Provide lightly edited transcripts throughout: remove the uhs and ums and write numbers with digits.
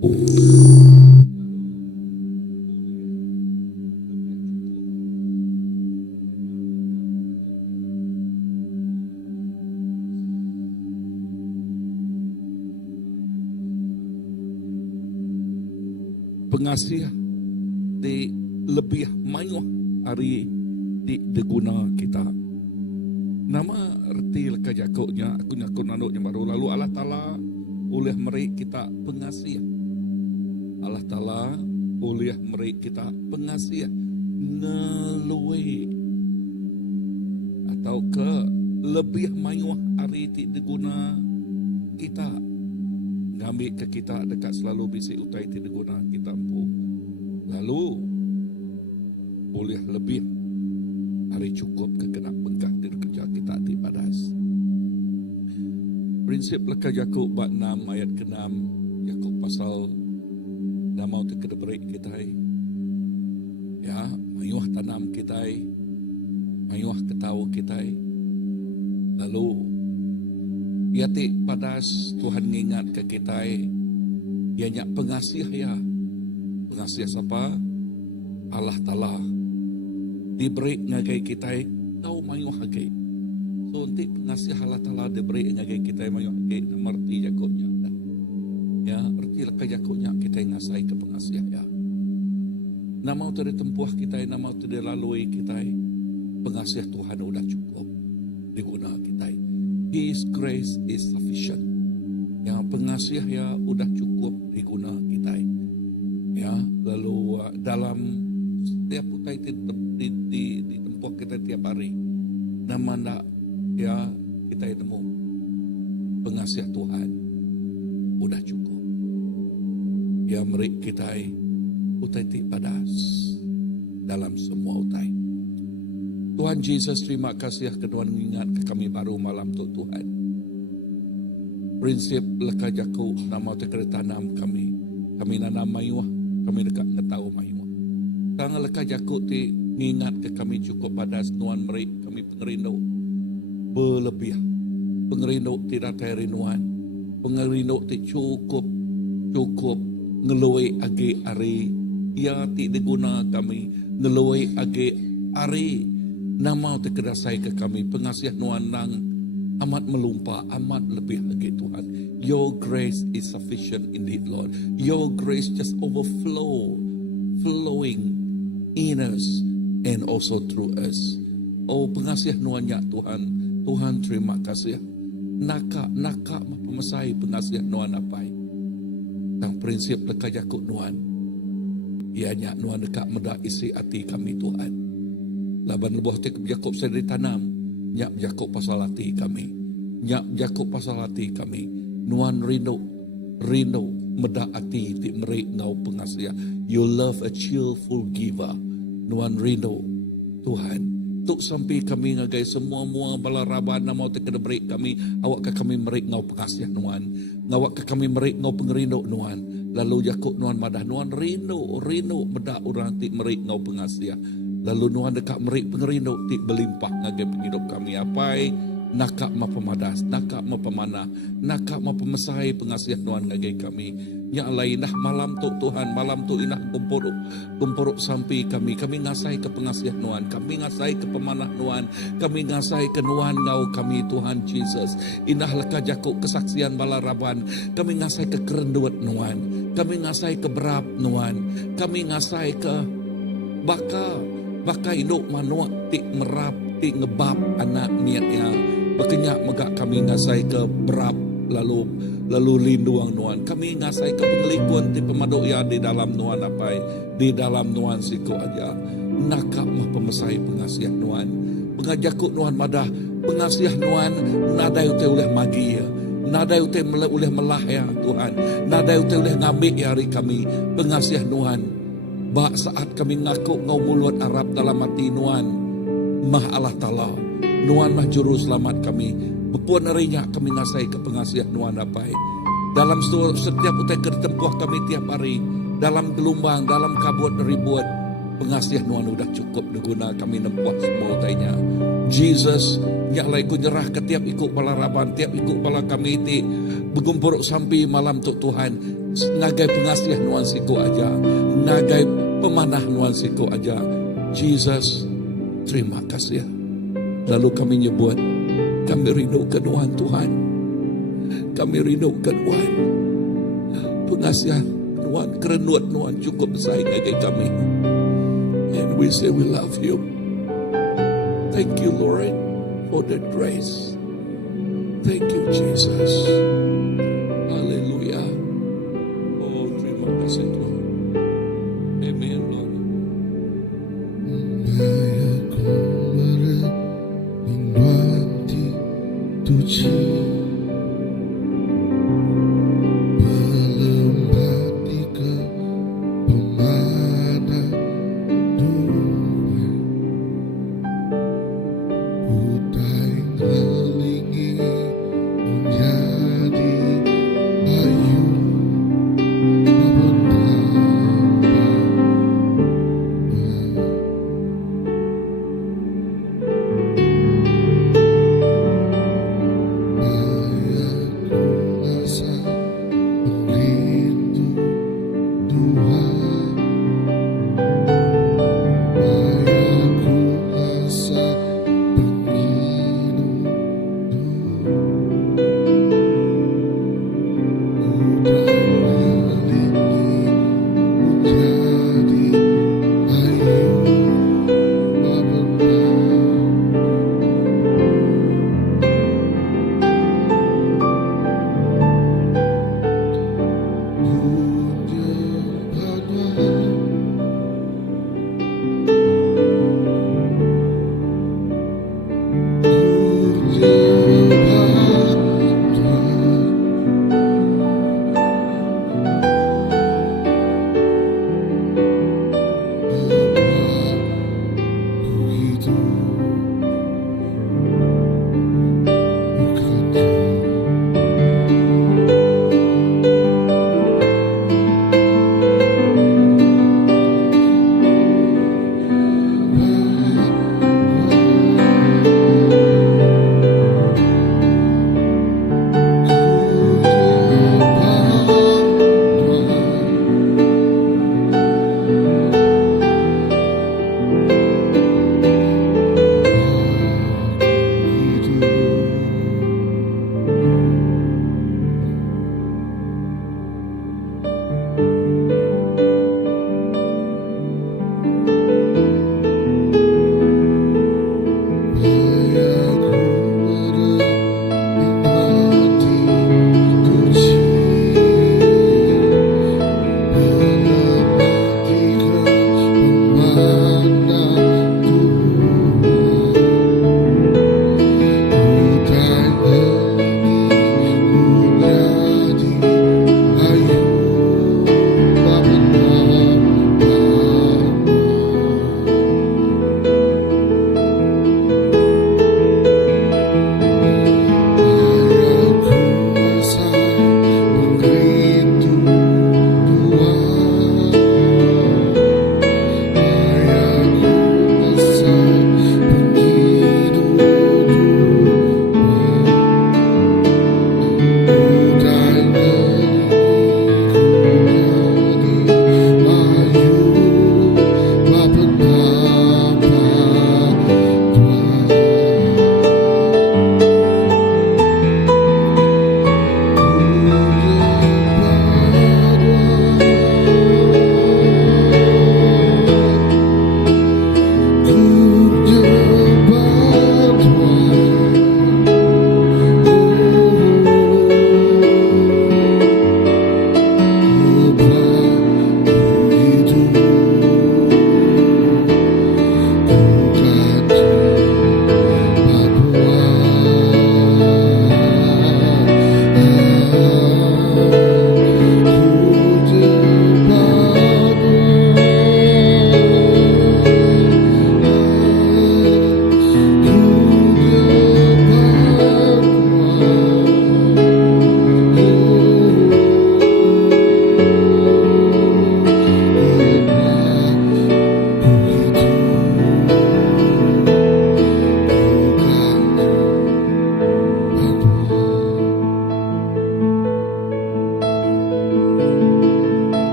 Pengasih di lebih mayuh hari di deguna kita. Nama erti leka jakoknya, aku nyakut nanuknya baru. Lalu Allah Ta'ala oleh meri kita pengasih. Allah Ta'ala oleh meri kita pengasih. Ngelui. Atau ke lebih mayuh hari di deguna kita. Ngambil ke kita dekat selalu bisi utai tidak guna kita empu. Lalu boleh lebih hari cukup kekenap bengkah di kerja kita di padas. Prinsip leka Yakub bab 6 ayat ke-6. Yakub pasal damau te kedebrik kita. Ya, mayuh tanam kita. Mayuh ketahu kita. Lalu Yati padas Tuhan ngingat ke kita, ianya pengasih ya. Pengasih siapa? Allah Ta'ala. Diberi ngagai kita, tahu mayuh hagai. So, nanti pengasih Allah Ta'ala diberi ngagai kita mayuh hagai. Nama arti Yakobnya. Ya, arti leka Yakobnya kita ngasai ke pengasih ya. Nama itu ditempuh kita, nama itu dilalui kita. Pengasih Tuhan udah cukup diguna kita. His grace is sufficient. Yang pengasih ya udah cukup diguna kita. Ya, lalu dalam setiap utai di tempuh kita tiap hari, nama ndak ya kita temu pengasih Tuhan udah cukup. Ya meri kita utai ti padas dalam semua utai. Tuhan Yesus, terima kasih kedua mengingat ke kami baru malam tu Tuhan. Prinsip leka Yakub nama tekere tanam kami. Kami nanam mayuah, kami dekat ngetahu mayuah. Tang leka Yakub ti mengingat ke kami cukup pada senuan meri kami pengerindu berlebih. Pengerindu tidak terinuan. Pengerindu ti cukup ngeloi age ari. Ia ti diguna kami ngeloi age ari. Nama terkedasai ke kami pengasih nuan nang amat melumpah, amat lebih lagi Tuhan. Your grace is sufficient indeed, Lord. Your grace just flowing in us and also through us. Oh pengasih nuannya Tuhan, Tuhan terima kasih. Naka memesai pengasih nuan apa? Tang prinsip leka Yakub nuan. Ianya nuan dekat meda isi hati kami Tuhan. Laban lebuh tik Yakub saya ditanam. Nyak Yakub pasal hati kami. Nyak Yakub pasal hati kami. Nuan rindu meda hati ti meri ngau pengasih. You love a cheerful giver. Nuan rindu Tuhan. Tuk sampai kami ngagai semua balaraban na mau te kedebrik kami. Awak ke kami meri ngau pengasih nuan. Ngawak ke kami meri ngau pengerindu nuan. Lalu Yakub nuan madah nuan rindu meda orang ti meri ngau pengasih. Lalu nuan dekat merik pengerindu ti berlimpah ngagai penghidup kami apai nakak ma pemadas, nakak ma pemanah, nakak ma pemesai pengasih nuan ngagai kami. Yang lain dah malam tu Tuhan, malam tu inah kumpuruk sampai kami ngasai ke pengasih nuan, kami ngasai ke pemanah nuan, kami ngasai ke nuan ngau kami Tuhan Yesus. Inah leka Yakub kesaksian balaraban, kami ngasai ke kerenduat nuan, kami ngasai ke berap nuan, kami ngasai ke baka induk manuak tik merap tik ngebab anak niatnya berkenyak megak kami ngasai ke berap lalu linduang nuan kami ngasai ke pengelikuan ti pemaduk ya di dalam nuan apa di dalam nuan siku aja nakak mah pemesai pengasih nuan pengajakuk nuan madah pengasih nuan nadai utai oleh magi ya nadai utai oleh melah ya Tuhan nadai utai oleh ngambil ya hari kami pengasih nuan. Bak saat kami ngaku ngau mulut Arab dalam hati nuan mah Allah Ta'ala nuan mah juru selamat kami bepuan harinya kami ngasai ke pengasih nuan dapai dalam setiap utai ketempuh kami tiap hari dalam gelombang dalam kabut ribuan pengasih nuan udah cukup diguna kami nempuh semua utainya Jesus nyak lai ku nyerah ke tiap ikut balaraban tiap ikut bala kami ti bergumpur sampai malam tu Tuhan Nagai pengasihan nuan siko aja, nagai pemanah nuan siko aja. Jesus, terima kasih. Lalu kami nyebut, kami rindukan Tuhan Tuhan. Kami rindukan Tuhan. Pengasihan Tuhan, kerenuan Tuhan cukup besar bagi kami. And we say we love you. Thank you Lord for the grace. Thank you Jesus. Hallelujah. Oh terima kasih Tuhan. Amen Lord.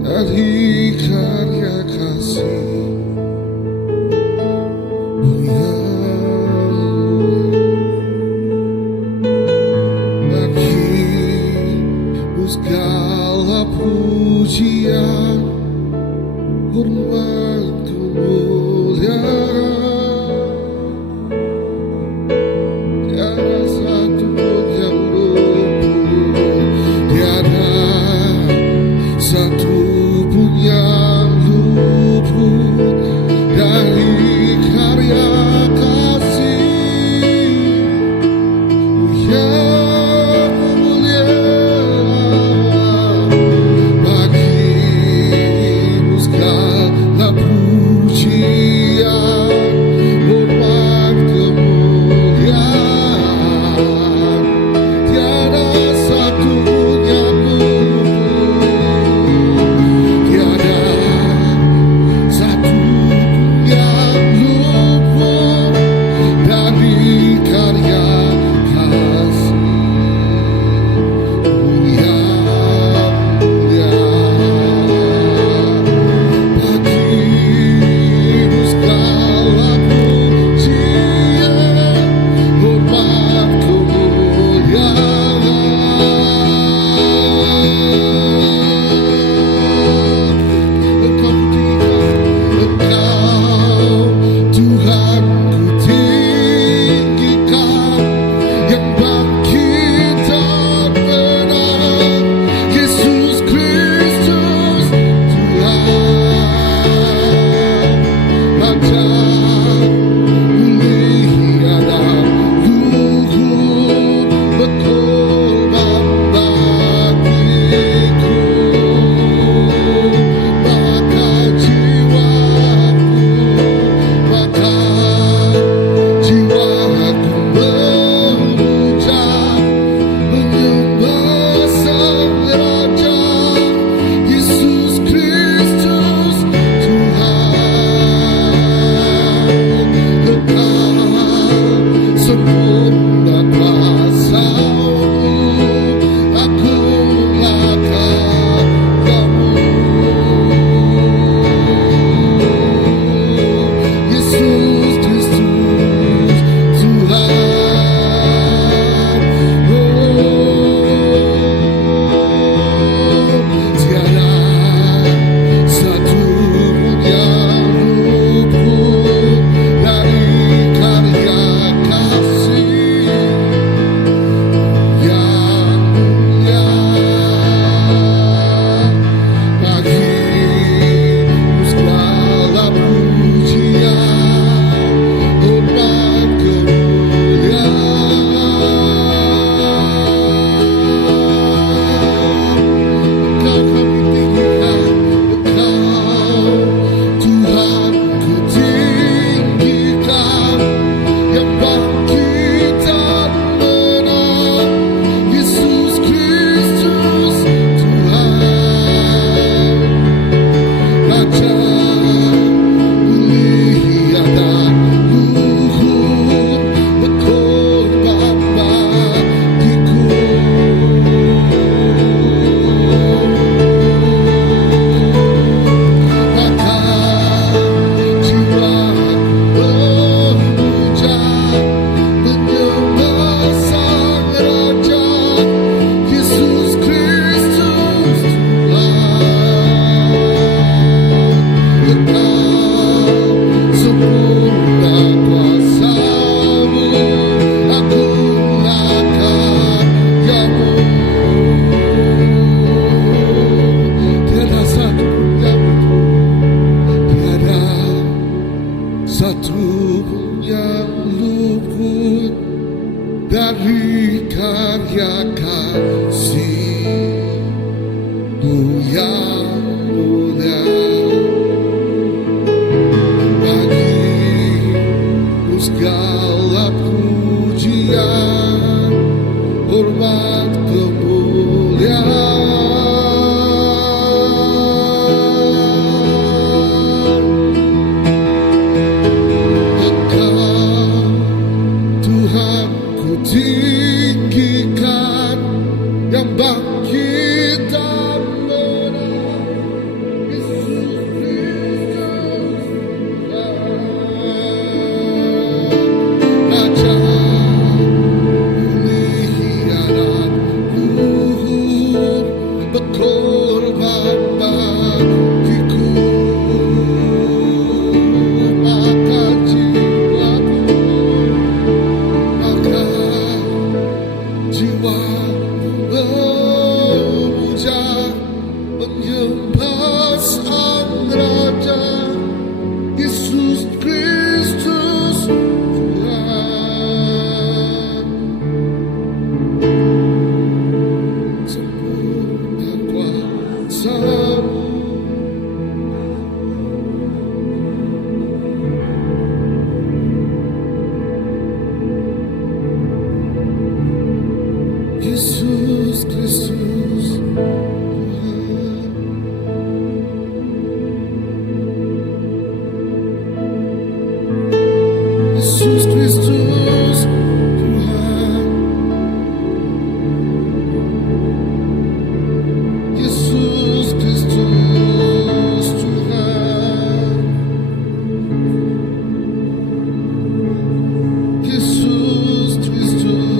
dari karya kasih bagimu segala pujian, hormat, kemuliaan. Tiada satu pun yang luput, tiada satu pun yang luput dari karya kasih yang mulia. Bagimu segala pujian, satu pun yang luput dari karya kasih-Mu yang mulia. Bagi-Mu segala pujian, hormat, kemuliaan. Tinggikan yang bangkit dan menang, Yesus Kristus, Raja pengkhianat luhur, berkorban bagiku, maka jiwaku, jiwa memuja, menyembah Sang Raja, Yesus Kristus Tuhan. Sempurna kuasa-Mu, Yesus Kristus Tuhan. Yesus Kristus Tuhan. Yesus Kristus Tuhan. Yesus Kristus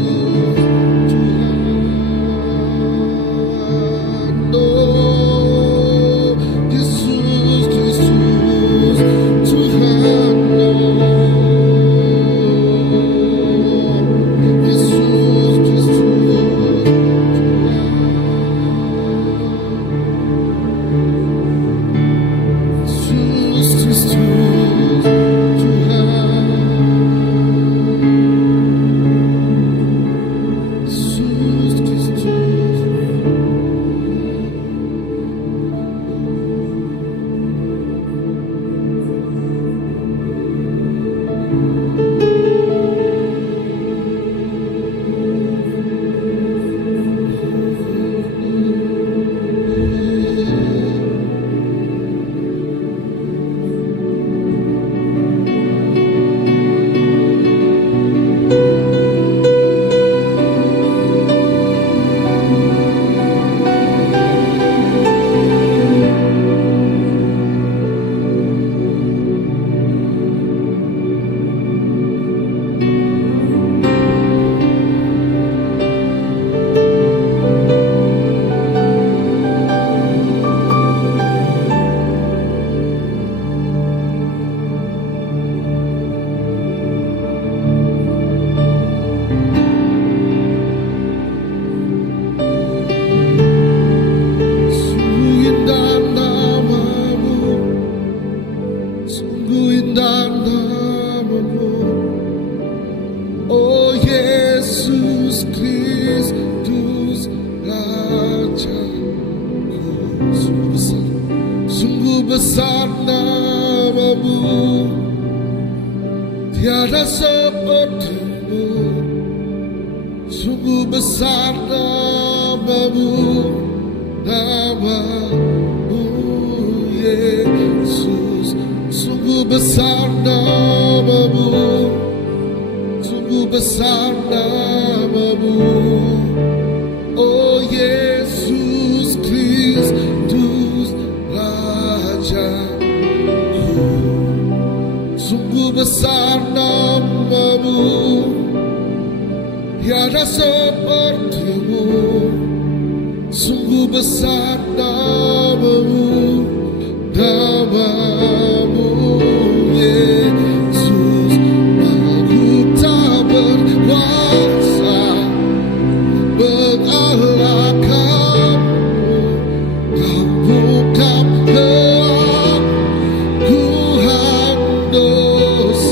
besar nama-Mu, tiada seperti-Mu. Sungguh besar nama-Mu, nama-Mu Yesus. Sungguh besar nama-Mu, sungguh besar nama-Mu. Oh Yesus Kristus Rajaku. Sungguh besar nama-Mu, tiada seperti-Mu. Sungguh besar nama-Mu, nama-Mu Yesus. Aku tak berkuasa mengalahkan-Mu. Kau bukan pelaku dosa.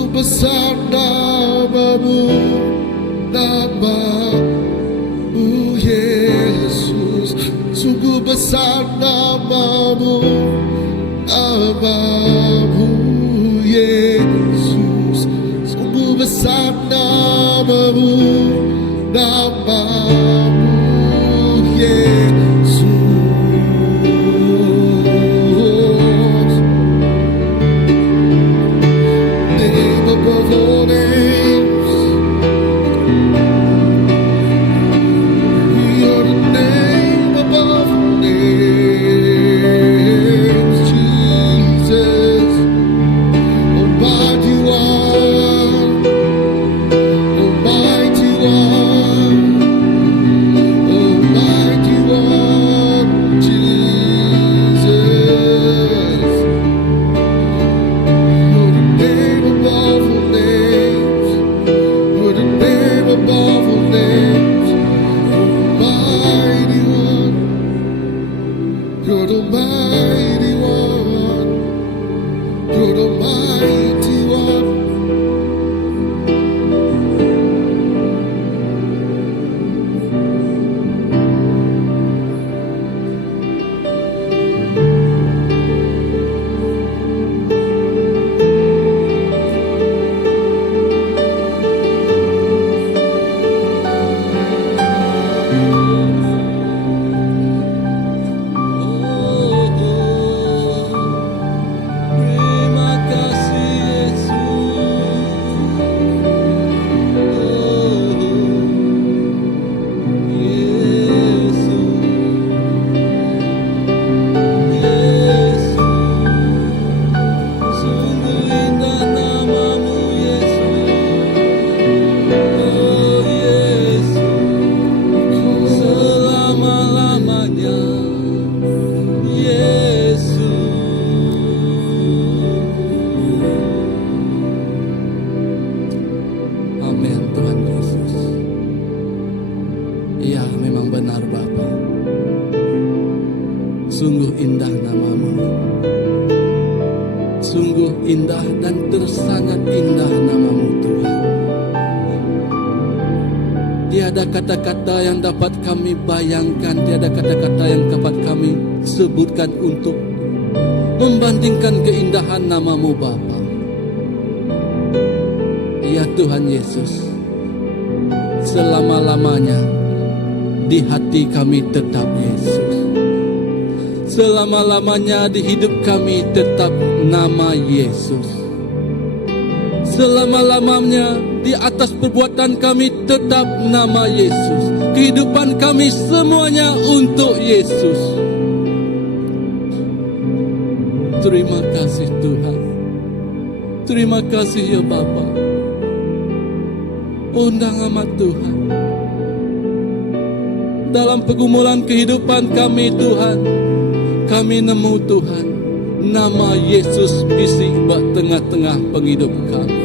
sungguh besar namamu, namamu Yesus. Sungguh besar namamu, namamu Yesus. Sungguh besar namamu, namamu Yesus. Name above all names, you're the name above all names, Jesus. Almighty One, Almighty One, Almighty One, Jesus. You're the name above all names. You're the name above all names. Almighty One. You're the mighty one. You're the mighty one. Terima kasih Amin Tuhan Yesus. Ya memang benar Bapa. Sungguh indah namamu. Sungguh indah dan tersangat indah namamu Tuhan. Tiada kata-kata yang dapat kami bayangkan, tiada kata-kata yang dapat kami sebutkan untuk membandingkan keindahan namamu Bapa. Ya Tuhan Yesus, selama-lamanya di hati kami tetap Yesus. Selama-lamanya di hidup kami tetap nama Yesus. Selama-lamanya di atas perbuatan kami tetap nama Yesus. Kehidupan kami semuanya untuk Yesus. Terima kasih Tuhan. Terima kasih ya Bapa. Undang amat Tuhan. Dalam pergumulan kehidupan kami Tuhan, kami nemu Tuhan, nama Yesus bisik bak tengah-tengah penghidup kami.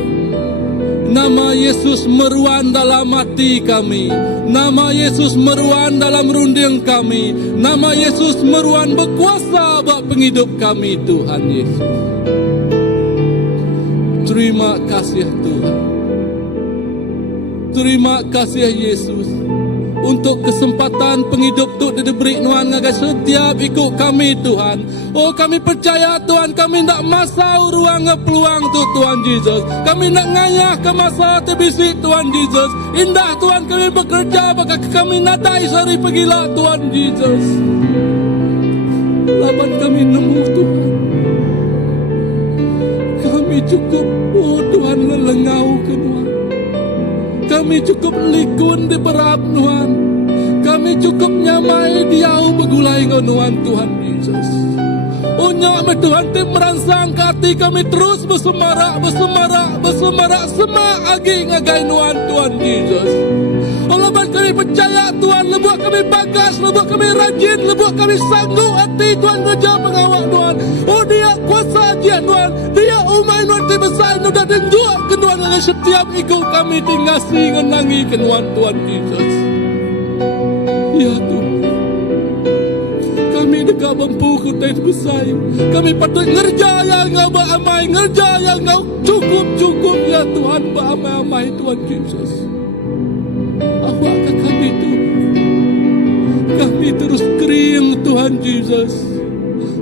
Nama Yesus meruan dalam hati kami. Nama Yesus meruan dalam runding kami. Nama Yesus meruan berkuasa bak penghidup kami Tuhan Yesus. Terima kasih Tuhan. Terima kasih Yesus untuk kesempatan penghidup tu diberi Tuhan agar setiap ikut kami Tuhan. Oh kami percaya Tuhan, kami nak masau ruang peluang tu Tuhan Yesus. Kami nak ngayah ke masa terbisik Tuhan Yesus. Indah Tuhan kami bekerja bagi kami nadai sari pegila Tuhan Yesus. Laban kami nemu Tuhan. Kami cukup oh Tuhan lelengau ke Tuhan. Kami cukup likun di berap Tuhan. Kami cukup nyamai diau begulai Tuhan Tuhan Yesus. Unyak Tuhan tim merangsang ke hati kami terus bersemarak semak agi ngagai Tuhan Yesus. Walaupun kami percaya Tuhan, lebuh kami bagas, lebuh kami rajin, lebuh kami sanggup hati Tuhan kerja pengawal Tuhan. Oh dia kuasa dia Tuhan, dia umai nanti besar nudah dan jual ke Tuhan dengan setiap ikut kami tingasi ngenangi ke Tuhan Yesus. Ya Tuhan, kami dekat mampu kutai besar. Kami patut ngerjaya ngau beramai, ngerjaya ngau cukup ya Tuhan beramai-amai Tuhan Yesus. Awak ke kami tu, kami terus kering Tuhan Yesus.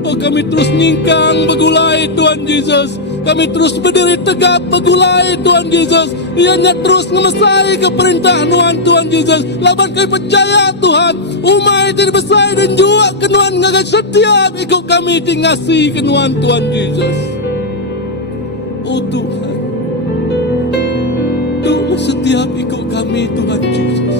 Oh kami terus nyingkang begulai Tuhan Yesus. Kami terus berdiri tegap begulai Tuhan Yesus. Ianya terus ngemesai ke perintah Tuhan Yesus. Laban kami percaya Tuhan, umai tidak besar dan juga kenuan ngagai setiap ikut kami tingasi kenuan Tuhan Yesus. Oh Tuhan, Tuhan setiap ikut kami Tuhan Yesus.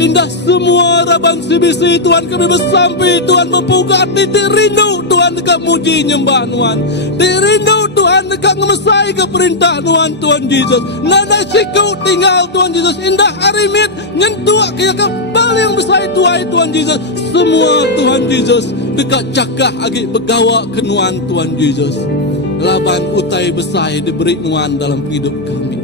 Indah semua raban sibisi Tuhan kami bersampai Tuhan membuka titik rindu Tuhan dekat muji nyembah Tuhan. Titik rindu Tuhan dekat ngemesai ke perintah Tuhan Yesus. Nana siku tinggal Tuhan Yesus. Indah harimit nyentuh kaya kapal yang besar Tuhan Yesus. Semua Tuhan Yesus dekat cakah agi begawa kenuan Tuhan Yesus. Laban utai besar diberi nuan dalam hidup kami.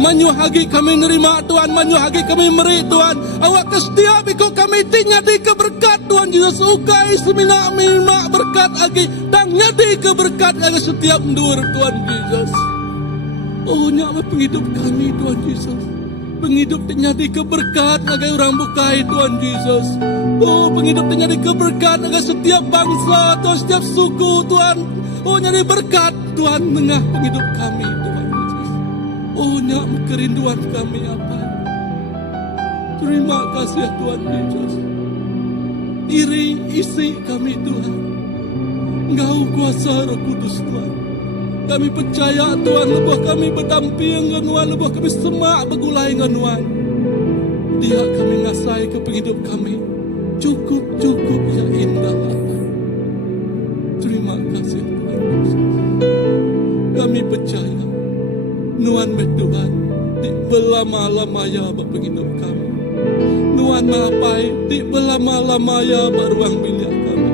Menyuhagi kami nerima Tuhan, menyuhagi kami meri Tuhan. Awak kesetiap ikut kami tinyadi keberkat Tuhan Yesus. Ukai semina mima berkat agi dan nyadi keberkat agi setiap ndur Tuhan Yesus. Oh nyak penghidup kami Tuhan Yesus. Penghidup tinyadi keberkat agi orang bukai Tuhan Yesus. Oh penghidup tinyadi keberkat agi setiap bangsa Tuhan, setiap suku Tuhan. Oh nyadi berkat Tuhan tengah penghidup kami Tuhan. Oh nyak kerinduan kami apa? Terima kasih ya Tuhan Yesus. Iri isi kami Tuhan. Engkau kuasa Roh Kudus Tuhan. Kami percaya Tuhan lebuh kami berdamping dengan Tuhan, lebuh kami semak bergulai dengan Tuhan. Dia kami ngasai ke penghidup kami. Cukup ya indah apa. Terima kasih Tuhan Yesus. Kami percaya Nuan Tuhan di belama-lama ya penghidup kami. Nuan mapai di belama-lama ya ruang bilik kami.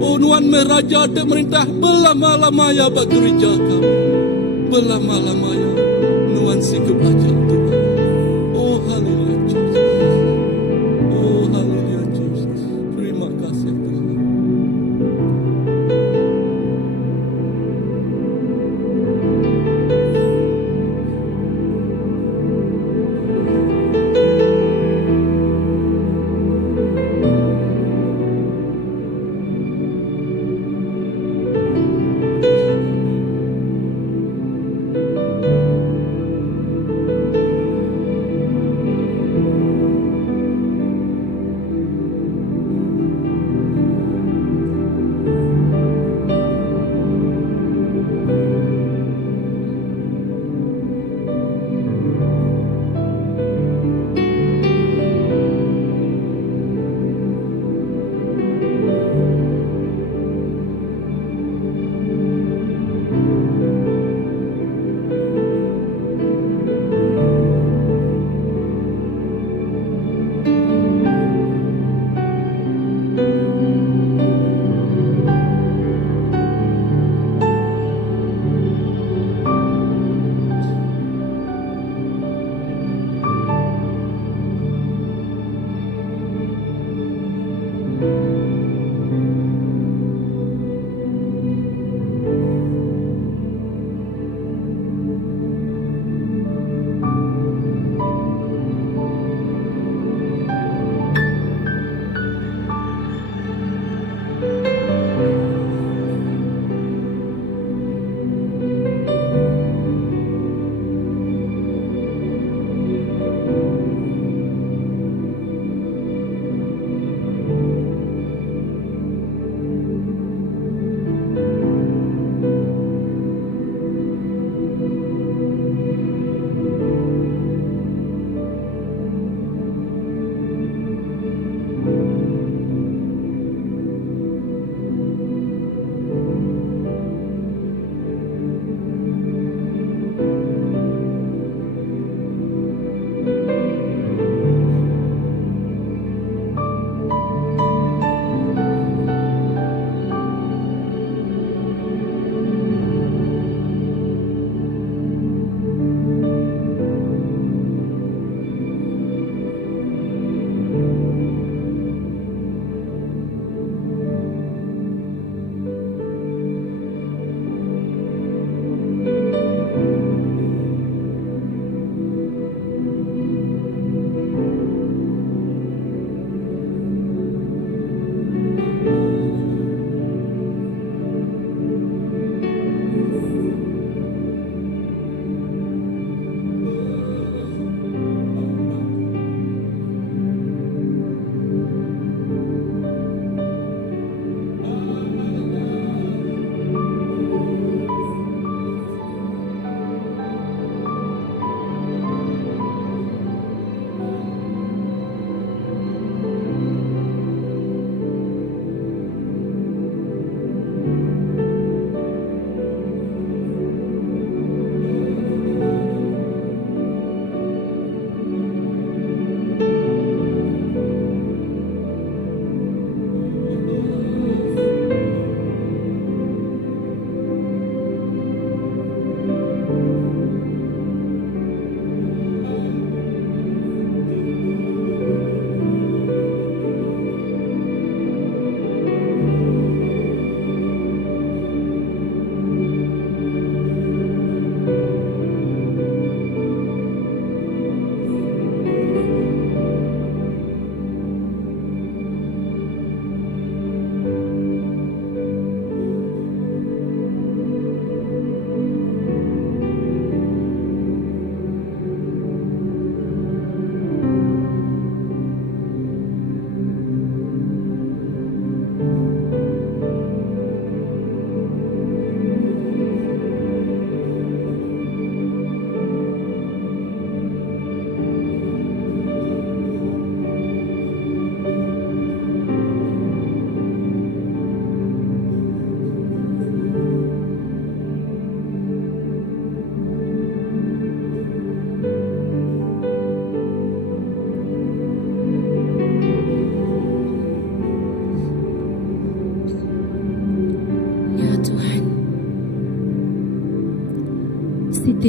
Oh Nuan meraja di merintah belama-lama ya gereja kami. Belama-lama ya Nuan sikap aja Tuhan. Oh haleluya Jesus. Oh haleluya Jesus. Terima kasih Tuhan.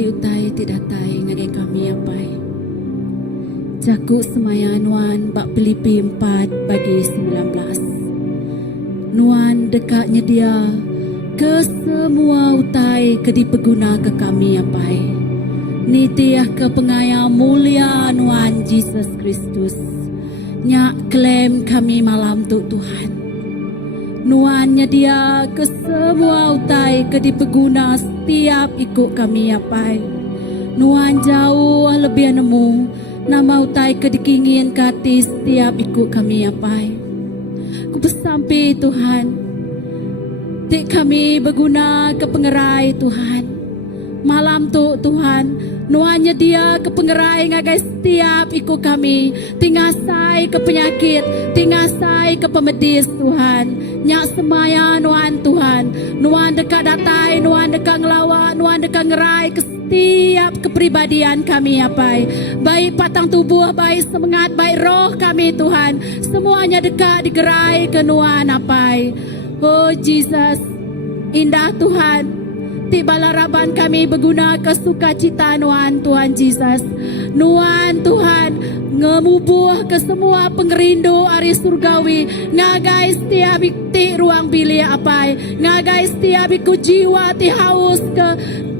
ti utai ti datai ngagai kami apai. Jaku semaya nuan bak Filipi 4 bagi 19. Nuan dekatnya dia ke semua utai ke dipeguna ke kami apai. Nitiah ke pengaya mulia nuan Jesus Kristus. Nyak klaim kami malam tu Tuhan. Nuannya dia ke semua utai ke dipeguna setiap ikut kami apai. Nuan jauh lebih nemu nama utai ke dikingin kati setiap ikut kami apai. Ku bersampai Tuhan, tik kami berguna ke pengerai Tuhan. Malam tu Tuhan, nuannya dia ke pengerai ngagai setiap ikut kami. Tingasai ke penyakit, tingasai ke pemedis Tuhan. Nyak semaya nuan Tuhan, nuan dekat datai, nuan dekat ngelawak, nuan dekat ngerai ke setiap kepribadian kami apai. Baik patang tubuh, baik semangat, baik roh kami Tuhan. Semuanya dekat digerai ke nuan apai. Oh Jesus, indah Tuhan. Tiba laraban kami berguna ke sukacita nuan Tuhan Jesus. Nuan Tuhan ngemubuh ke semua pengerindu ari surgawi. Ngagai setiap ti ruang bilik apai. Ngagai setiap ikut jiwa ti haus ke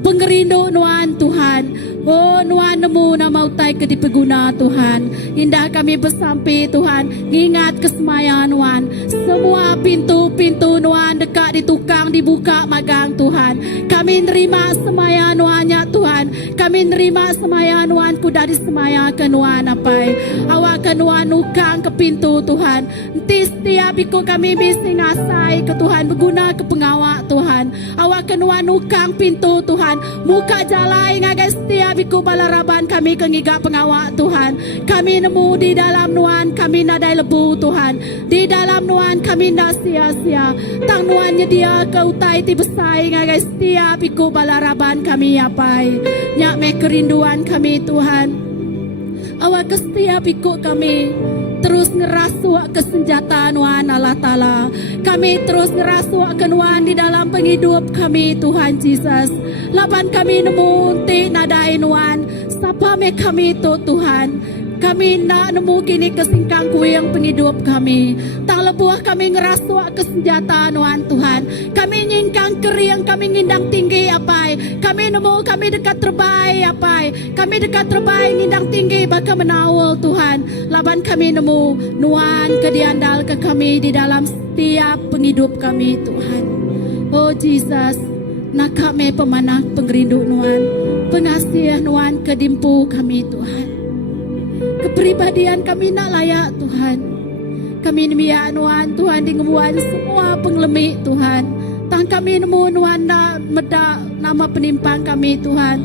pengerindu nuan Tuhan. Oh nuan nemu nama utai ke dipeguna Tuhan. Indah kami bersampai Tuhan. Ingat kesemaya nuan. Semua pintu-pintu nuan dekat ditukang dibuka magang Tuhan. Kami nerima semaya nuannya Tuhan. Kami nerima semaya nuan ku dari semaya ke nuan apai. Awak ke nuan nukang ke pintu Tuhan. Nanti setiap ikut kami bisa ngasai ke Tuhan. Berguna ke pengawak Tuhan. Awak ke nuan nukang pintu Tuhan. Muka jalai ngagai setiap ikut balaraban kami ke ngigak pengawak Tuhan. Kami nemu di dalam nuan kami nadai lebu Tuhan. Di dalam nuan kami nak sia-sia. Tang nuannya dia ke utai ti besai ngagai setiap ikut balaraban kami apai. Nyak me kerinduan kami Tuhan. Awak ke setiap ikut kami. Terus ngerasuak ke senjata nuan Allah Ta'ala. Kami terus ngerasuak ke nuan di dalam penghidup kami Tuhan Jesus. Laban kami nemu ti nadai nuan. Sapa me kami tu Tuhan. Kami nak nemu kini kesingkang kue yang penghidup kami. Tang lebuah kami ngerasuak ke senjata nuan Tuhan. Kami nyingkang keriang kami ngindang tinggi apai. Kami nemu kami dekat terbaik apai. Kami dekat terbaik ngindang tinggi bakal menawal Tuhan. Laban kami nemu nuan kediandal ke kami di dalam setiap penghidup kami Tuhan. Oh Jesus, nak kami pemanah pengerindu nuan. Pengasih nuan kedimpu kami Tuhan. Kepribadian kami nak layak Tuhan. Kami nemiak nuan Tuhan di ngemuan semua penglemik Tuhan. Tang kami nemu nuan nak medak nama penimpang kami Tuhan.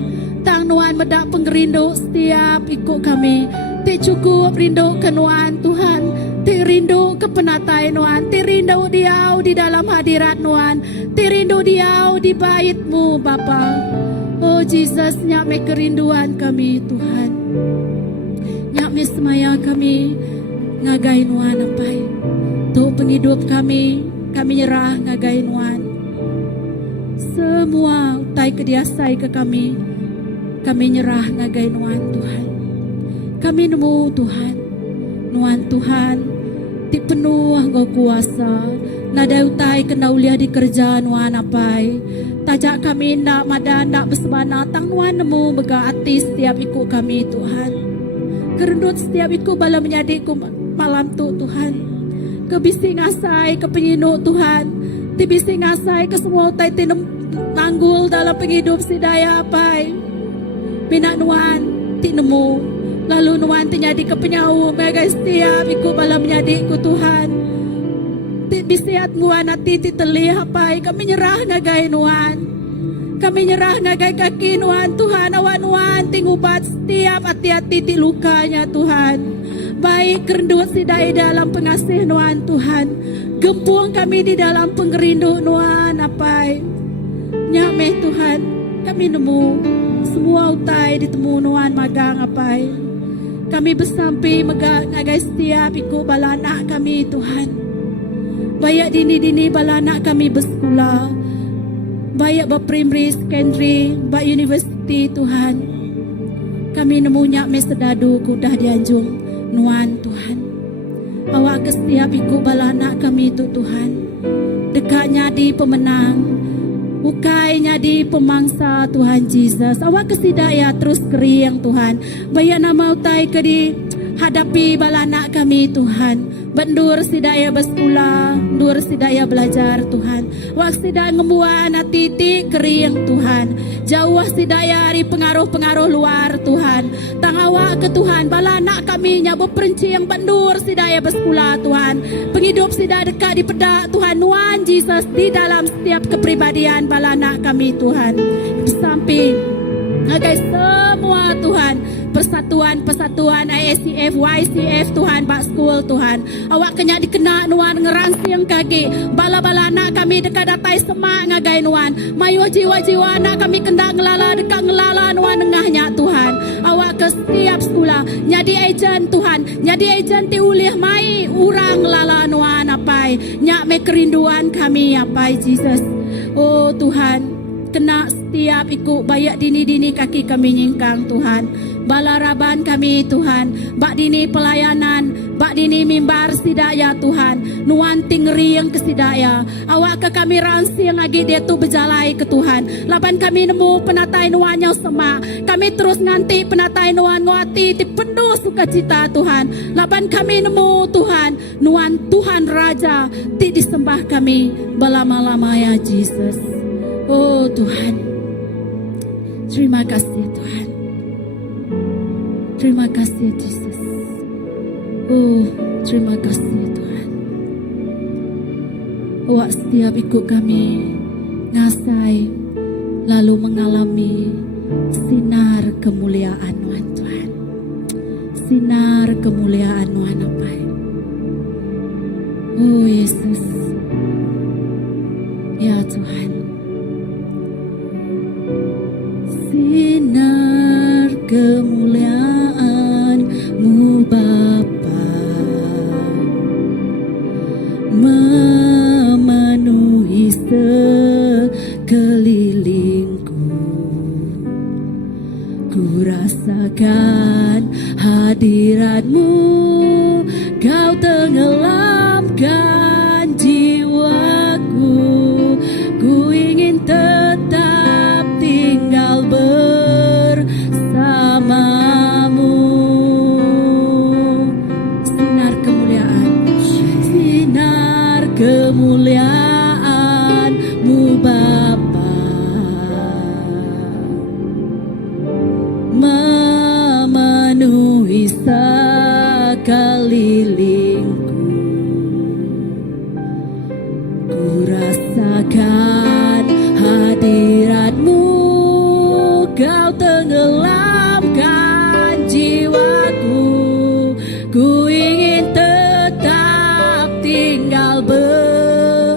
Tang nuan medak pengerindu setiap ikut kami. Ti cukup rindu ke nuan Tuhan. Ti rindu ke penatai nuan. Ti rindu diau di dalam hadirat nuan. Ti rindu diau di baitmu Bapa. Oh Jesus, nyak me kerinduan kami Tuhan. Nyak me semaya kami ngagai nuan apai. Tu penghidup kami nyerah ngagai nuan. Semua utai kediasai ke kami nyerah ngagai nuan Tuhan. Kami nemu Tuhan, nuan Tuhan, ti penuh Engkau kuasa. Nada utai kena uliah di kerja nuan apai. Tajak kami ndak madan ndak bersebana tang nuan nemu bega hati setiap ikut kami Tuhan. Kerendut setiap ikut bala menyadikku malam tu Tuhan. Kebisi ngasai ke penyinuk Tuhan. Ti bisi ngasai ke semua utai ti nanggul dalam penghidup si daya apai. Minat nuan ti nemu. Lalu nuan ti nyadi ke penyahu mega setiap ikut bala menyadikku Tuhan. Ti bisiat nuan hati ti telih apai. Kami nyerah ngagai nuan. Kami nyerah ngagai kaki nuan Tuhan. Awak nuan ti ngubat setiap hati-hati ti lukanya Tuhan. Baik kerendut si dai dalam pengasih nuan Tuhan. Gempung kami di dalam pengerindu nuan apai. Nyak meh Tuhan, kami nemu semua utai ditemu nuan magang apai. Kami bersampai megang ngagai setiap ikut bala anak kami Tuhan. Bayak dini-dini bala anak kami bersekolah. Bayak berprimary, secondary, universiti hati Tuhan. Kami nemunya mesedadu kudah dianjung nuan Tuhan. Awak ke setiap ikut balana kami tu Tuhan. Dekatnya di pemenang, ukainya di pemangsa Tuhan Jesus. Awak kesidaya terus kering Tuhan. Bayar nama utai ke di hadapi balana kami Tuhan. Bendur sidaya bersekolah, dur sidaya belajar Tuhan. Wak sidaya ngembuan titik kering Tuhan. Jauh sidaya dari pengaruh-pengaruh luar Tuhan. Tangawa ke Tuhan, balana kami nya berperinci yang bendur sidaya bersekolah Tuhan. Penghidup sidaya dekat di pedak Tuhan. Nuan Jesus di dalam setiap kepribadian balana kami Tuhan. Samping agai semua Tuhan, persatuan ISCF, YCF Tuhan, Bak School Tuhan. Awak kena dikena nuan ngerangsing kaki. Bala-bala anak kami dekat datai semak ngagai nuan. Mayu jiwa-jiwa anak kami kena ngelala dekat ngelala nuan nengahnya Tuhan. Awak ke setiap sekolah nyadi ejen Tuhan, nyadi ejen ti ulih mai urang ngelala nuan apai. Nyak me kerinduan kami apai Jesus. Oh Tuhan, kena setiap ikut bayak dini-dini kaki kami nyingkang Tuhan. Balaraban kami Tuhan, bak dini pelayanan, bak dini mimbar sidaya Tuhan. Nuan tingriang ke sidaya. Awak ke kami rangsing lagi dia tu berjalai ke Tuhan. Laban kami nemu penatai nuan yang semak. Kami terus nganti penatai nuan nguati ti penuh sukacita Tuhan. Laban kami nemu Tuhan, nuan Tuhan Raja ti disembah kami belama-lama ya Jesus. Oh Tuhan, terima kasih Tuhan. Terima kasih Jesus. Oh, terima kasih Tuhan. Awak setiap ikut kami ngasai lalu mengalami sinar kemuliaan Tuhan. Sinar kemuliaan apa? Oh Yesus. Ya Tuhan. Sinar kemuliaan-Mu Bapa memenuhi sekelilingku. Ku rasakan hadirat-Mu, Kau tenggelamkan jiwaku. Ku ingin tetap tinggal bersamamu. Sinar kemuliaan, sinar kemuliaan-Mu Bapa memenuhi sekelilingku. Ku rasakan hadirat-Mu, Kau tenggelamkan jiwaku. Ku ingin tetap tinggal bersamamu.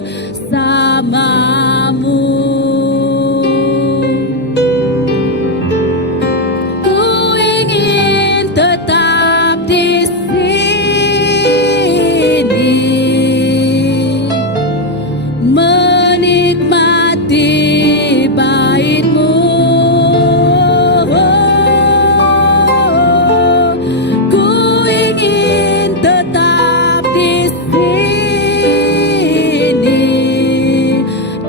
Ku ingin tetap di sini menikmati bait-Mu. Ku ingin tetap di sini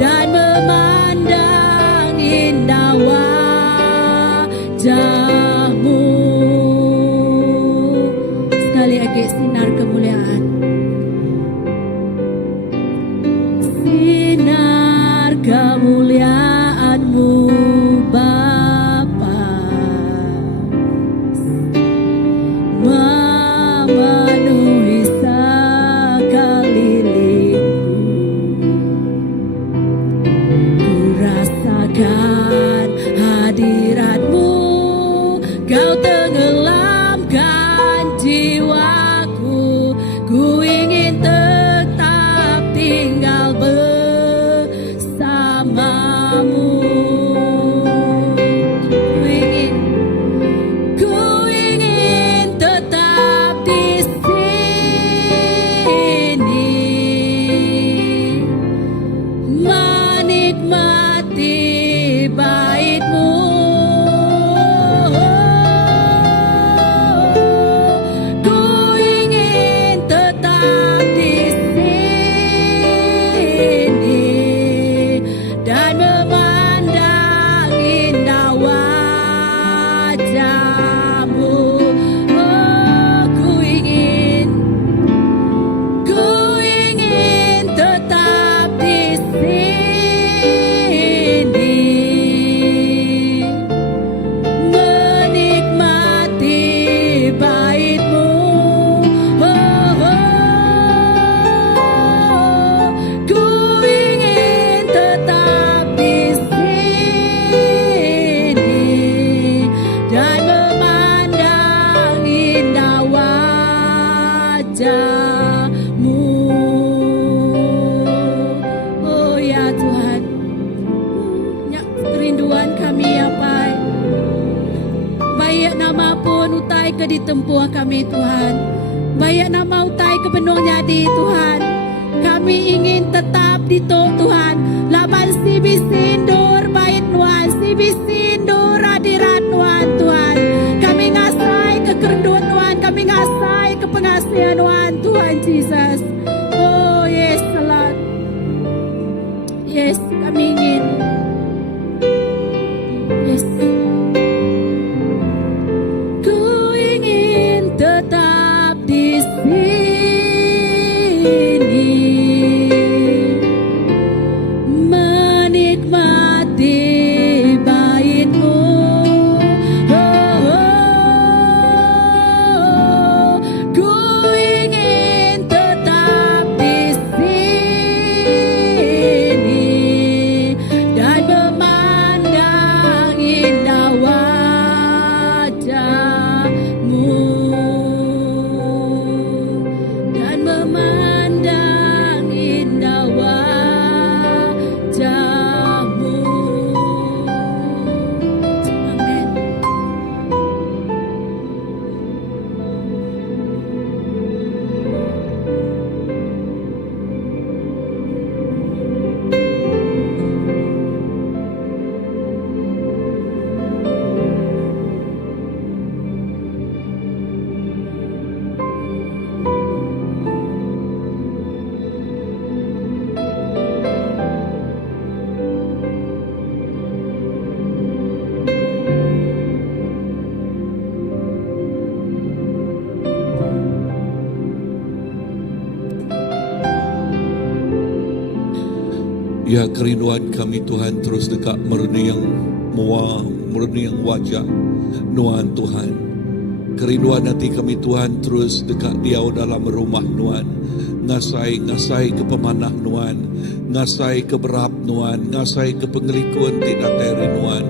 dan memandang indah wajah-Mu. Sekali lagi sinar kemuliaan. Sinar kemuliaan-Mu Bapa memenuhi sekelilingku. Ku rasakan hadirat-Mu, Kau tenggelamkan jiwaku. Ku ingin tetap tinggal bersamamu. Ku ingin tetap di sini menikmati bait-Mu. nama pun utai ke ditempuh kami Tuhan. Banyak nama utai kepenuhnya di Tuhan. Kami ingin tetap di Tuhan. Laban si bisindur bait Tuhan, si bisindur hadirat Tuhan. Kami ngasai kekerenduan Tuhan, kami ngasai ke pengasihan Tuhan Jesus. Oh yes, salat. Yes, kami ingin. Yes. Ku ingin tetap di sini. Ya, kerinduan kami Tuhan terus dekat mereniang muam, mereniang wajah Tuhan Tuhan. Kerinduan hati kami Tuhan terus dekat Dia dalam rumah Tuhan. Ngasai ke pemanah Tuhan, ngasai ke berap Tuhan, ngasai ke pengelikuan tidak teri Tuhan.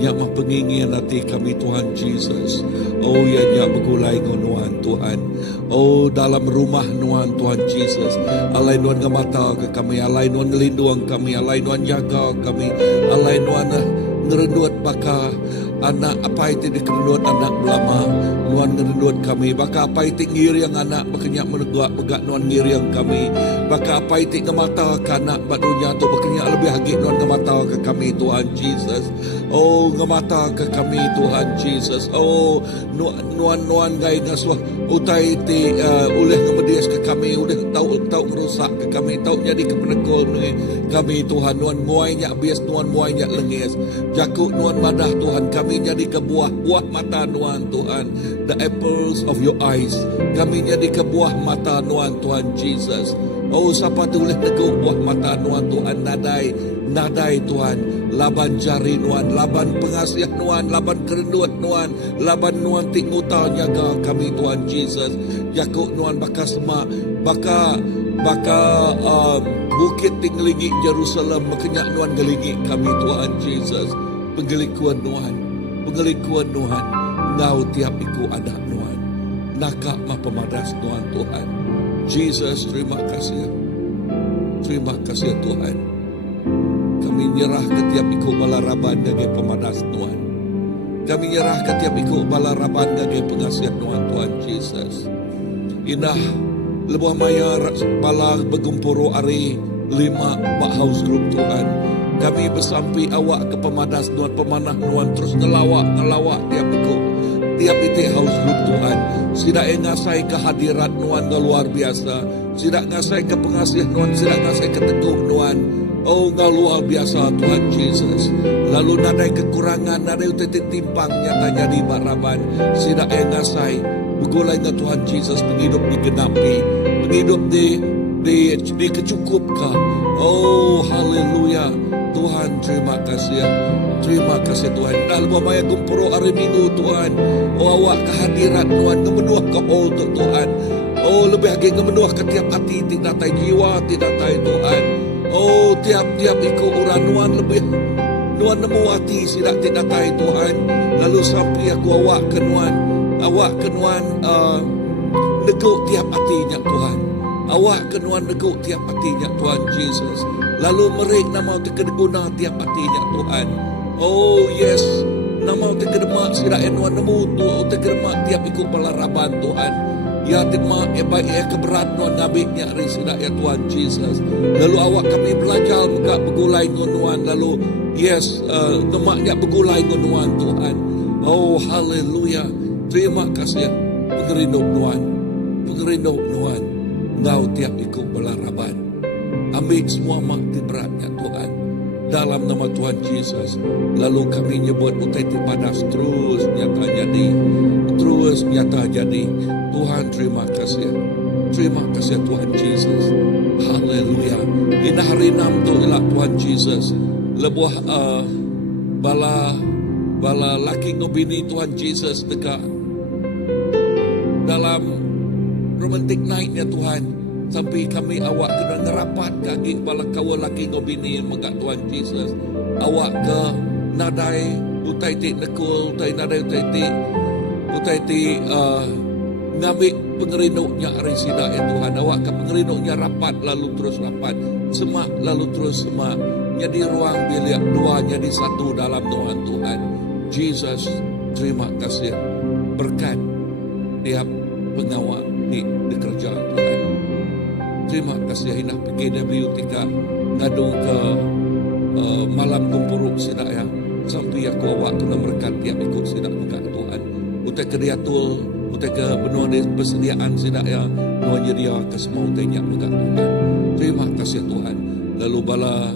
Nyak mah pengingin hati kami Tuhan Jesus. Oh ya nyak begulai ngonuan Tuhan. Oh dalam rumah nuan Tuhan Jesus. Alai nuan ngamata ke kami, alai nuan ngelindung kami, alai nuan jaga kami, alai nuan ngerenduat baka anak apa itu dikerenduat anak belama nuan ngerenduat kami, baka apa itu ngiri yang anak bakenyak menegak begak nuan ngiri yang kami, baka apa itu ngamata ke anak badunya tu bakenyak lebih hagi nuan ngamata ke kami Tuhan Jesus. Oh ngamata ke kami Tuhan Jesus. Oh nuan gai ngaswah utai ti oleh ngemedias ke kami, oleh tahu ngerusak ke kami, tahu jadi kepenekol kami Tuhan. Nuan muainya bias, nuan muainya lengis, jakuk nuan madah Tuhan, kami jadi ke buah mata nuan Tuhan, the apples of your eyes, kami jadi ke buah mata nuan Tuhan Jesus. Oh siapa tu boleh teguk buah mata nuan Tuhan, nadai Tuhan, laban jari nuan, laban pengasih nuan, laban kerenduan nuan, laban nuan tinguta nyaga kami Tuhan Jesus. Jakuk nuan baka semak, baka bukit tinggelingi Jerusalem, makanya nuan gelingi kami Tuhan Jesus. Pengelikuan nuan, ngau tiap iku anak nuan, nakak mah pemadas nuan Tuhan Jesus. Terima kasih Tuhan. Kami nyerah ke tiap iku balaraban gage pemadas Tuhan. Kami nyerah ke tiap iku balaraban gage pengasihan Tuhan Jesus. Indah lebuh maya bala begumpuru ari 5 Pak House Group Tuhan. Kami bersampi awak ke pemadas Tuhan, pemanah Tuhan, terus ngelawak tiap itu House Group Tuhan. Sidak ngasai kehadirat Tuhan luar biasa. Sidak ngasai ke pengasih Tuhan, sidak ngasai ke teguh Tuhan. Oh luar biasa Tuhan Jesus. Lalu nadai kekurangan, nadai titik timpang nyatanya di baraban. Sidak ngasai begulai ke Tuhan Jesus, penghidup digenapi, penghidup di kecukupkan. Oh haleluya Tuhan, terima kasih Tuhan. Dalam maya gumpuro hari Minggu Tuhan, oh awak kehadiran Tuhan, ngemenuah ke untuk Tuhan. Oh lebih lagi ngemenuah ke tiap hati, tidak tai jiwa, tidak tai Tuhan. Oh tiap iku uran Tuhan lebih Tuhan nemu hati tidak tai Tuhan. Lalu sampai aku awak ke Tuhan neguk tiap hatinya Tuhan. Awak ke Tuhan neguk tiap hatinya Tuhan Jesus. Lalu merik nama terkena tiap hatinya Tuhan. Oh yes, Nama utai kedemak sida enuan nemutu utai kedemak tiap ikut pelaraban Tuhan. Ya tema baik keberat nuan ngabiknya ri sida ya Tuhan Jesus. Lalu awak kami belajar muka begulai nuan lalu yes nemaknya begulai nuan Tuhan. Oh haleluya. Terima kasih pengerinduk nuan. Pengerinduk nuan. Engkau tiap ikut pelaraban. Ambil semua makti beratnya Tuhan. Dalam nama Tuhan Yesus. Lalu kami nyebut utai panas terus nyata jadi. Terus nyata jadi. Tuhan terima kasih. Terima kasih Tuhan Yesus. Haleluya. Ini hari 6 tu ilah Tuhan Yesus. Lebuah bala laki ngobini Tuhan Yesus dekat dalam romantic night-nya Tuhan. Sampai kami awak kena ngerapat kaki bala kawa laki ngobini menggak Tuhan Jesus. Awak ke nadai utai ti nekul, utai nadai utai ti ngambil pengerinduknya hari sida ya Tuhan. Awak ke pengerinduknya rapat lalu terus rapat. Semak lalu terus semak. Jadi ruang bilik dua jadi satu dalam Tuhan Tuhan. Jesus terima kasih. Berkat tiap pengawal di kerjaan Tuhan. Terima kasih hinah PKW tika ngadung ke malam kumpuruk sida ya. Sampai aku awak kena berkat tiap ikut sida berkat Tuhan. Utai ke diatul, utai ke benua persediaan sida ya. Nuan jadi ke semua utai nyak berkat Tuhan. Terima kasih Tuhan. Lalu bala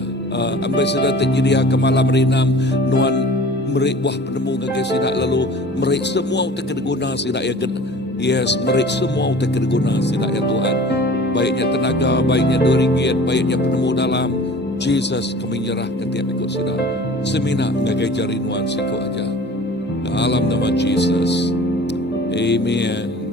ambil sida terjadi ke malam rinam nuan merik buah penemu ngake sida lalu merik semua utai ke guna sida ya. Yes, merik semua utai ke guna sida ya Tuhan. Baiknya tenaga, baiknya RM2, baiknya penemu dalam Jesus kami nyerah ke tiap ikut sida. Semina ngagai jari nuan siko aja. Dalam nama Jesus. Amen.